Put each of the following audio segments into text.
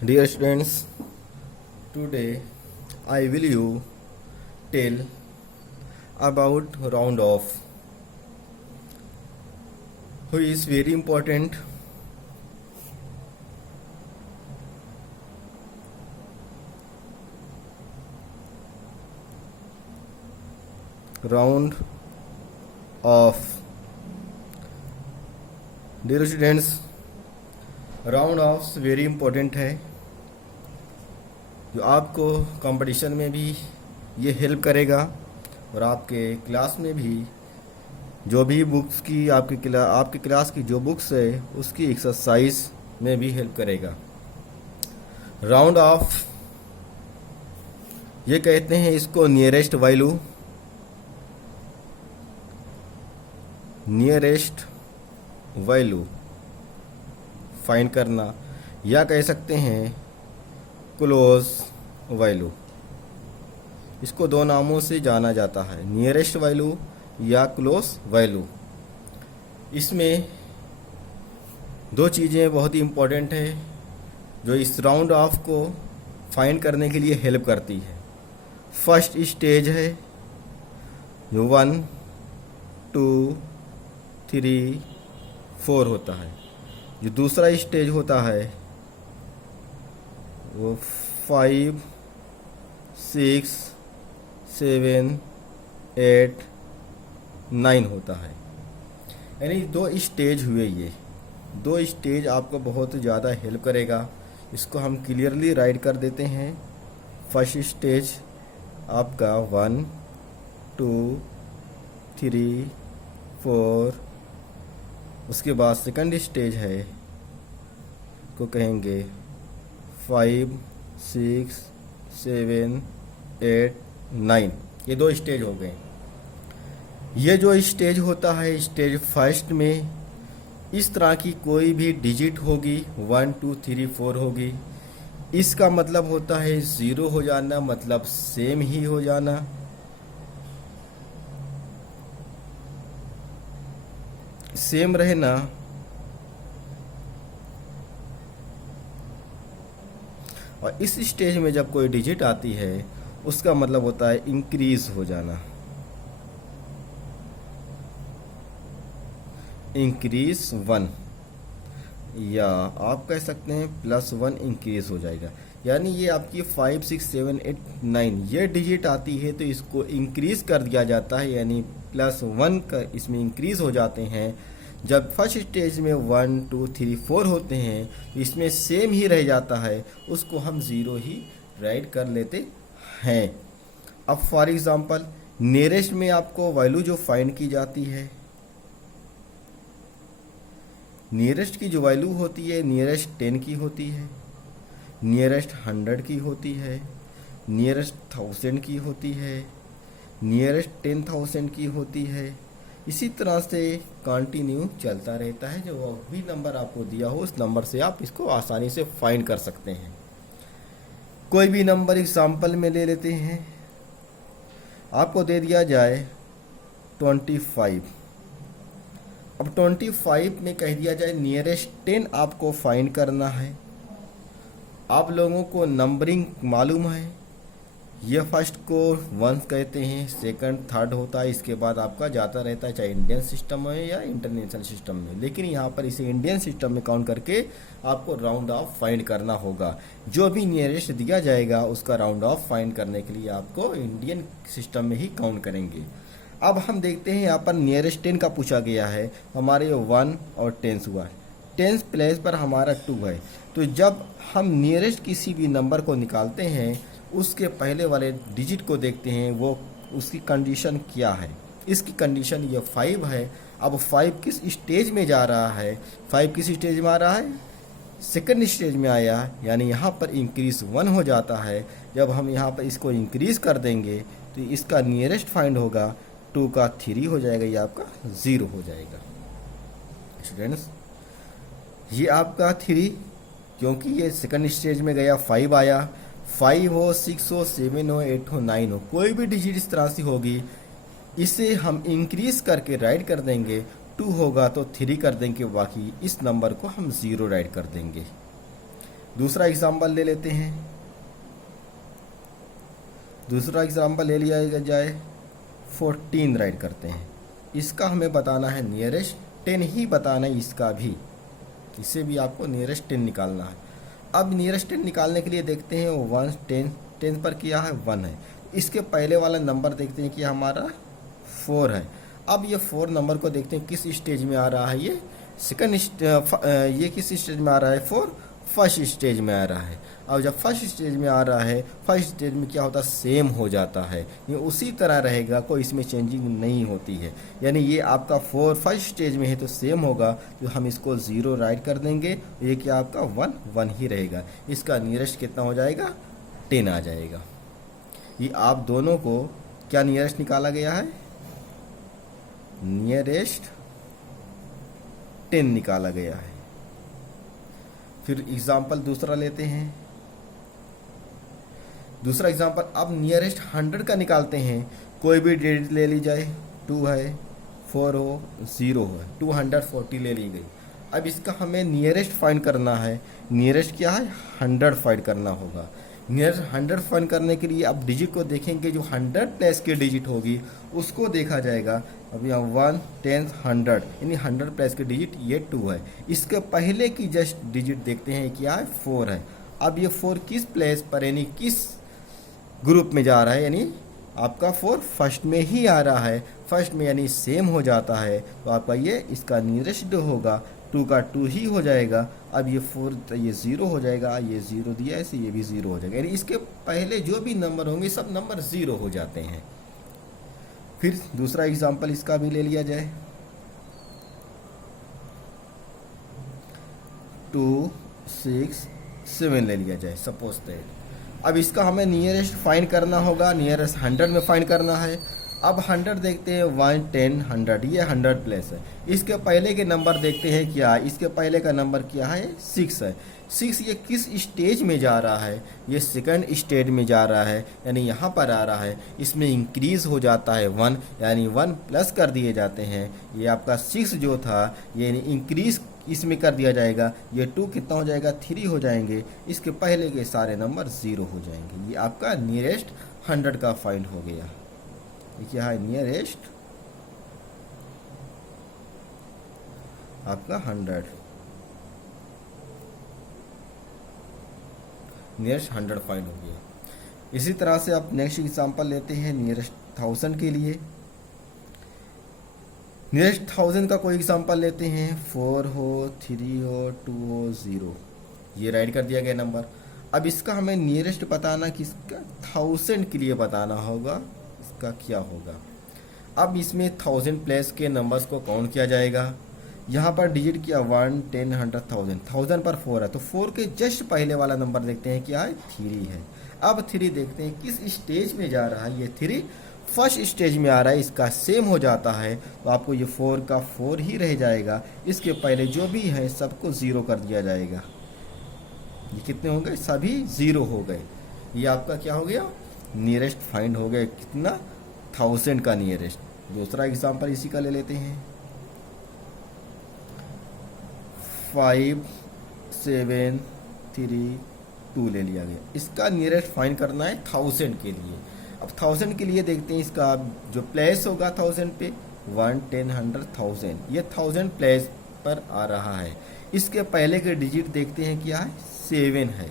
Dear students, today I will you tell about round off, who is very important. Round off. Dear students, round of very important है, जो आपको competition में भी ये help करेगा और आपके क्लास में भी जो भी बुक्स की आपके क्लास की जो बुक्स है उसकी एक्सरसाइज में भी हेल्प करेगा। राउंड ऑफ ये कहते हैं इसको नियरेस्ट वैल्यू फाइंड करना, या कह सकते हैं क्लोज वैल्यू। इसको दो नामों से जाना जाता है, नियरेस्ट वैल्यू या क्लोज वैल्यू। इसमें दो चीज़ें बहुत ही इम्पोर्टेंट है जो इस राउंड ऑफ को फाइंड करने के लिए हेल्प करती है। फर्स्ट स्टेज है जो 1, 2, 3, 4 होता है। जो दूसरा स्टेज होता है वो 5, 6, 7, 8, 9 होता है। यानी दो स्टेज हुए। ये दो स्टेज आपको बहुत ज़्यादा हेल्प करेगा। इसको हम क्लियरली राइट कर देते हैं। फर्स्ट स्टेज आपका 1, 2, 3, 4। उसके बाद सेकंड स्टेज है को कहेंगे 5, 6, 7, 8, 9। ये दो स्टेज हो गए। ये जो स्टेज होता है, स्टेज फर्स्ट में इस तरह की कोई भी डिजिट होगी 1, 2, 3, 4 होगी। इसका मतलब होता है 0 हो जाना, मतलब सेम ही हो जाना। सेम रहना और इस स्टेज में जब कोई डिजिट आती है उसका मतलब होता है इंक्रीज हो जाना, इंक्रीज 1, या आप कह सकते हैं +1 इंक्रीज हो जाएगा। यानी ये आपकी 5, 6, 7, 8, 9 ये डिजिट आती है तो इसको इंक्रीज कर दिया जाता है, यानी +1 का इसमें इंक्रीज हो जाते हैं। जब फर्स्ट स्टेज में 1, 2, 3, 4 होते हैं इसमें सेम ही रह जाता है, उसको हम 0 ही राइट कर लेते हैं। अब फॉर एग्जांपल नियरेस्ट में आपको वैल्यू जो फाइंड की जाती है, नियरेस्ट की जो वैल्यू होती है नियरेस्ट 10 की होती है, नियरेस्ट 100 की होती है, नियरेस्ट 1000 की होती है, नियरेस्ट 10,000 की होती है। इसी तरह से कंटिन्यू चलता रहता है। जो भी नंबर आपको दिया हो उस नंबर से आप इसको आसानी से फाइंड कर सकते हैं। कोई भी नंबर एग्जाम्पल में ले लेते हैं। आपको दे दिया जाए 25। अब 25 में कह दिया जाए नियरेस्ट 10 आपको फाइंड करना है। आप लोगों को नंबरिंग मालूम है, ये फर्स्ट को 1 कहते हैं, सेकंड 3rd होता है, इसके बाद आपका जाता रहता है, चाहे इंडियन सिस्टम में या इंटरनेशनल सिस्टम में। लेकिन यहाँ पर इसे इंडियन सिस्टम में काउंट करके आपको राउंड ऑफ फाइंड करना होगा। जो भी नियरेस्ट दिया जाएगा उसका राउंड ऑफ फाइंड करने के लिए आपको इंडियन सिस्टम में ही काउंट करेंगे। अब हम देखते हैं यहाँ पर नियरेस्ट 10 का पूछा गया है, हमारे 1 और 10 हुआ है। 10 प्लेस पर हमारा 2 है। तो जब हम नियरेस्ट किसी भी नंबर को निकालते हैं उसके पहले वाले डिजिट को देखते हैं वो उसकी कंडीशन क्या है। इसकी कंडीशन ये 5 है। अब 5 किस स्टेज में जा रहा है? 5 किस स्टेज में आ रहा है? सेकंड स्टेज में आया, यानी यहाँ पर इंक्रीज 1 हो जाता है। जब हम यहाँ पर इसको इंक्रीज कर देंगे तो इसका नियरेस्ट फाइंड होगा 2 का 3 हो जाएगा, ये आपका 0 हो जाएगा। स्टूडेंट्स ये आपका 3, क्योंकि ये सेकंड स्टेज में गया 5 आया। 5 हो, 6 हो, 7 हो, 8 हो, 9 हो, कोई भी डिजिट इस तरह से होगी, इसे हम इंक्रीज करके राइट कर देंगे। 2 होगा तो 3 कर देंगे, बाकी इस नंबर को हम 0 राइट कर देंगे। दूसरा एग्जाम्पल ले लेते हैं। दूसरा एग्जाम्पल ले लिया जाए 14 राइट करते हैं। इसका हमें बताना है नियरेस्ट 10 ही बताना है इसका भी, इसे भी आपको नियरेस्ट 10 निकालना है। अब नियरेस्ट 10 निकालने के लिए देखते हैं 1 10 पर क्या है 1 है। इसके पहले वाला नंबर देखते हैं कि हमारा 4 है। अब ये 4 नंबर को देखते हैं किस स्टेज में आ रहा है, ये ये किस स्टेज में आ रहा है 4 फर्स्ट स्टेज में आ रहा है। अब जब फर्स्ट स्टेज में आ रहा है, फर्स्ट स्टेज में क्या होता है सेम हो जाता है, ये उसी तरह रहेगा, कोई इसमें चेंजिंग नहीं होती है। यानी ये आपका 4 फर्स्ट स्टेज में है तो सेम होगा, तो हम इसको 0 राइट कर देंगे। ये क्या आपका 1 1 ही रहेगा। इसका नियरेस्ट कितना हो जाएगा 10 आ जाएगा। ये आप दोनों को क्या नियरेस्ट निकाला गया है, नियरेस्ट 10 निकाला गया है। फिर एग्जाम्पल दूसरा लेते हैं। दूसरा एग्जाम्पल अब नियरेस्ट 100 का निकालते हैं। कोई भी डिजिट ले ली जाए, 2 है 4 हो 0 है, 240 ले ली गई। अब इसका हमें नियरेस्ट फाइंड करना है। नियरेस्ट क्या है 100 फाइंड करना होगा। नियरेस्ट 100 फाइंड करने के लिए अब डिजिट को देखेंगे, जो 100 प्लस की डिजिट होगी उसको देखा जाएगा। अब यहाँ 1 10 100 यानी 100 प्लस की डिजिट ये 2 है। इसके पहले की जस्ट डिजिट देखते हैं क्या है 4 है। अब ये 4 किस प्लेस पर यानी किस ग्रुप में जा रहा है, यानी आपका 4 फर्स्ट में ही आ रहा है। फर्स्ट में यानी सेम हो जाता है, तो आपका ये इसका नियरेस्ट होगा 2 का 2 ही हो जाएगा। अब ये 4 ये 0 हो जाएगा, ये 0 दिया है ये भी 0 हो जाएगा। यानी इसके पहले जो भी नंबर होंगे सब नंबर 0 हो जाते हैं। फिर दूसरा एग्जांपल इसका भी ले लिया जाए, 2 6 7 ले लिया जाए सपोज दैट। अब इसका हमें नियरेस्ट फाइंड करना होगा, नियरेस्ट 100 में फाइंड करना है। अब 100 देखते हैं 1 10 100, ये 100 प्लस है। इसके पहले के नंबर देखते हैं क्या, इसके पहले का नंबर क्या है 6 है। 6 ये किस स्टेज में जा रहा है, ये सेकंड स्टेज में जा रहा है, यानी यहाँ पर आ रहा है। इसमें इंक्रीज हो जाता है 1, यानी 1 प्लस कर दिए जाते हैं। ये आपका 6 जो था ये इंक्रीज इसमें कर दिया जाएगा, ये 2 कितना हो जाएगा 3 हो जाएंगे। इसके पहले के सारे नंबर 0 हो जाएंगे। ये आपका नियरेस्ट 100 का फाइंड हो गया। ये क्या है नियरेस्ट आपका 100, नियरेस्ट 100 फाइंड हो गया। इसी तरह से आप नेक्स्ट एग्जांपल लेते हैं नियरेस्ट 1000 के लिए। नियरेस्ट 1000 का कोई एग्जांपल लेते हैं, 4 हो 3 हो 2 हो 0, ये राइट कर दिया गया नंबर। अब इसका हमें नियरेस्ट बताना कि इसका 1000 के लिए बताना होगा, इसका क्या होगा। अब इसमें 1000 प्लस के नंबर्स को काउंट किया जाएगा। यहाँ पर डिजिट किया 1 10 100 1000, 1000 पर 4 है, तो 4 के जस्ट पहले वाला नंबर देखते हैं क्या है 3 है। अब 3 देखते हैं किस स्टेज में जा रहा है, ये 3 फर्स्ट स्टेज में आ रहा है, इसका सेम हो जाता है, तो आपको ये 4 का 4 ही रह जाएगा। इसके पहले जो भी है सबको 0 कर दिया जाएगा। ये कितने हो गए, सभी 0 हो गए। ये आपका क्या हो गया नियरेस्ट फाइंड हो गया, कितना 1000 का नियरेस्ट। दूसरा एग्जांपल इसी का ले लेते हैं, 5 7 3 2 ले लिया गया। इसका नियरेस्ट फाइंड करना है 1000 के लिए। अब 1000 के लिए देखते हैं इसका जो प्लेस होगा 1000 पे 1 10 100 1000, ये 1000 प्लेस पर आ रहा है। इसके पहले के डिजिट देखते हैं क्या है 7 है।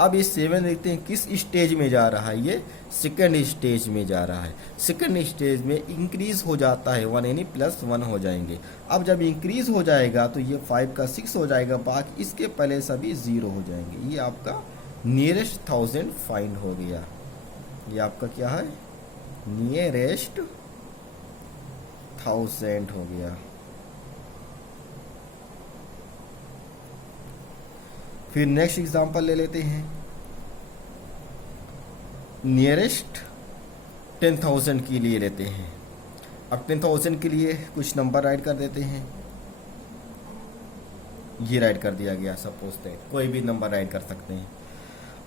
अब ये 7 देखते हैं किस स्टेज में जा रहा है, ये सेकंड स्टेज में जा रहा है। सेकंड स्टेज में इंक्रीज हो जाता है 1 यानी +1 हो जाएंगे। अब जब इंक्रीज हो जाएगा तो ये 5 का 6 हो जाएगा, बाकी इसके पहले सभी 0 हो जाएंगे। ये आपका नियरेस्ट 1000 फाइंड हो गया। ये आपका क्या है नियरेस्ट 1000 हो गया। फिर नेक्स्ट एग्जांपल ले लेते हैं, नियरेस्ट 10,000 के लिए लेते हैं। अब 10,000 के लिए कुछ नंबर राइट कर देते हैं। ये राइट कर दिया गया, सपोज दैट कोई भी नंबर राइट कर सकते हैं।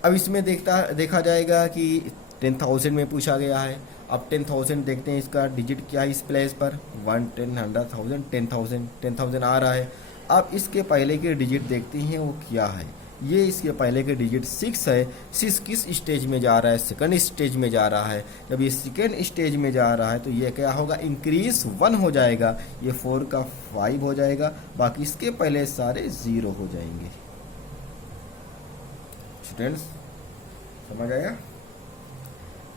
अब इसमें देखा जाएगा कि 10,000 में पूछा गया है। अब 10,000 देखते हैं इसका डिजिट क्या है इस प्लेस पर 1 10 100 1000 10,000 आ रहा है। अब इसके पहले के डिजिट देखते हैं वो क्या है। ये इसके पहले के डिजिट 6 है। 6 किस स्टेज में जा रहा है? सेकंड स्टेज में जा रहा है। जब ये सेकंड स्टेज में जा रहा है तो ये क्या होगा? इंक्रीज 1 हो जाएगा। ये 4 का 5 हो जाएगा। बाकी इसके पहले सारे 0 हो जाएंगे। स्टूडेंट्स समझ आया?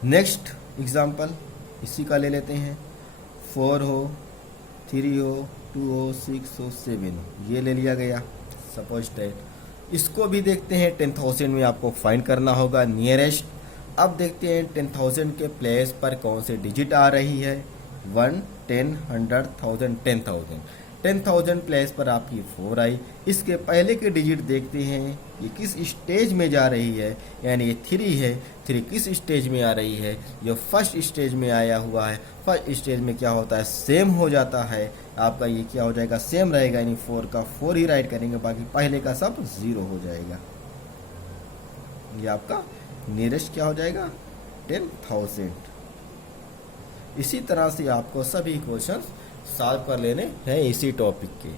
नेक्स्ट एग्जाम्पल इसी का ले लेते हैं। 4 हो, 3 हो, 2 हो, 6 हो, 7 हो, ये ले लिया गया। सपोज दैट इसको भी देखते हैं। 10,000 में आपको फाइंड करना होगा नियरेस्ट। अब देखते हैं 10,000 के प्लेस पर कौन से डिजिट आ रही है। 1, 10, 100, 1000, 10,000। 10,000 प्लेस पर आपकी 4 आई। इसके पहले के डिजिट देखते हैं ये किस स्टेज में जा रही है, यानी ये 3 है। 3 किस स्टेज में आ रही है? ये फर्स्ट स्टेज में आया हुआ है। फर्स्ट स्टेज में क्या होता है? सेम हो जाता है आपका। ये क्या हो जाएगा? सेम रहेगा, यानी 4 का 4 ही राइट करेंगे, बाकी पहले का सब 0 हो जाएगा। ये आपका नियरेस्ट क्या हो जाएगा? 10,000। इसी तरह से आपको सभी क्वेश्चन सॉल्व कर लेने हैं इसी टॉपिक के।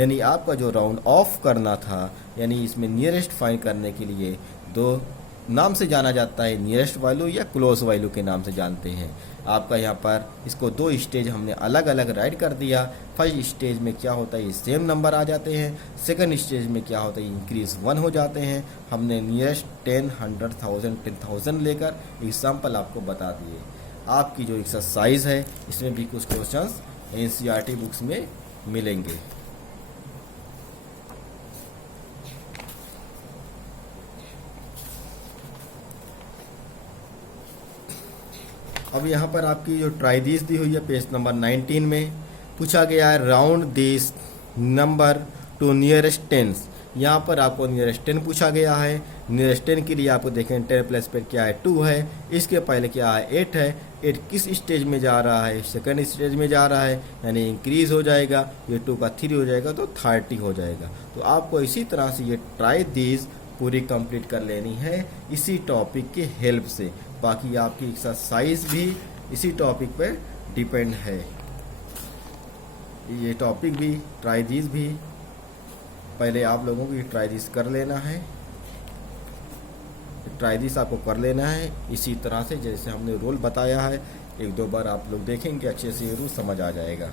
यानी आपका जो राउंड ऑफ करना था, यानी इसमें नियरेस्ट फाइंड करने के लिए 2 नाम से जाना जाता है, नियरेस्ट वैल्यू या क्लोज वैल्यू के नाम से जानते हैं। आपका यहाँ पर इसको 2 स्टेज हमने अलग अलग राइट कर दिया। फर्स्ट स्टेज में क्या होता है? ये सेम नंबर आ जाते हैं। सेकंड स्टेज में क्या होता है? इंक्रीज 1 हो जाते हैं। हमने नियरेस्ट 10, 100, 1000, 10,000 लेकर एग्जाम्पल आपको बता दिए। आपकी जो एक्सरसाइज है इसमें भी कुछ क्वेश्चंस NCERT बुक्स में मिलेंगे। अब यहाँ पर आपकी जो ट्राई दिस दी हुई है पेज नंबर 19 में पूछा गया है round this number two nearest tense. यहाँ पर आपको नियरेस्ट 10 पूछा गया है। नियरेस्ट 10 के लिए आपको देखें 10 प्लस पर क्या है? 2 है। इसके पहले क्या है? 8 है। 8 किस स्टेज में जा रहा है? सेकंड स्टेज में जा रहा है, यानी इंक्रीज हो जाएगा। ये 2 का 3 हो जाएगा तो 30 हो जाएगा। तो आपको इसी तरह से ये ट्राई दिस पूरी कंप्लीट कर लेनी है इसी टॉपिक के हेल्प से। बाकी आपकी एक्सरसाइज भी इसी टॉपिक पे डिपेंड है। ये टॉपिक भी ट्राई दिस भी पहले आप लोगों को ट्राई दिस कर लेना है। ट्राई दिस आपको कर लेना है इसी तरह से जैसे हमने रूल बताया है। 1-2 बार आप लोग देखेंगे अच्छे से ये रूल समझ आ जाएगा।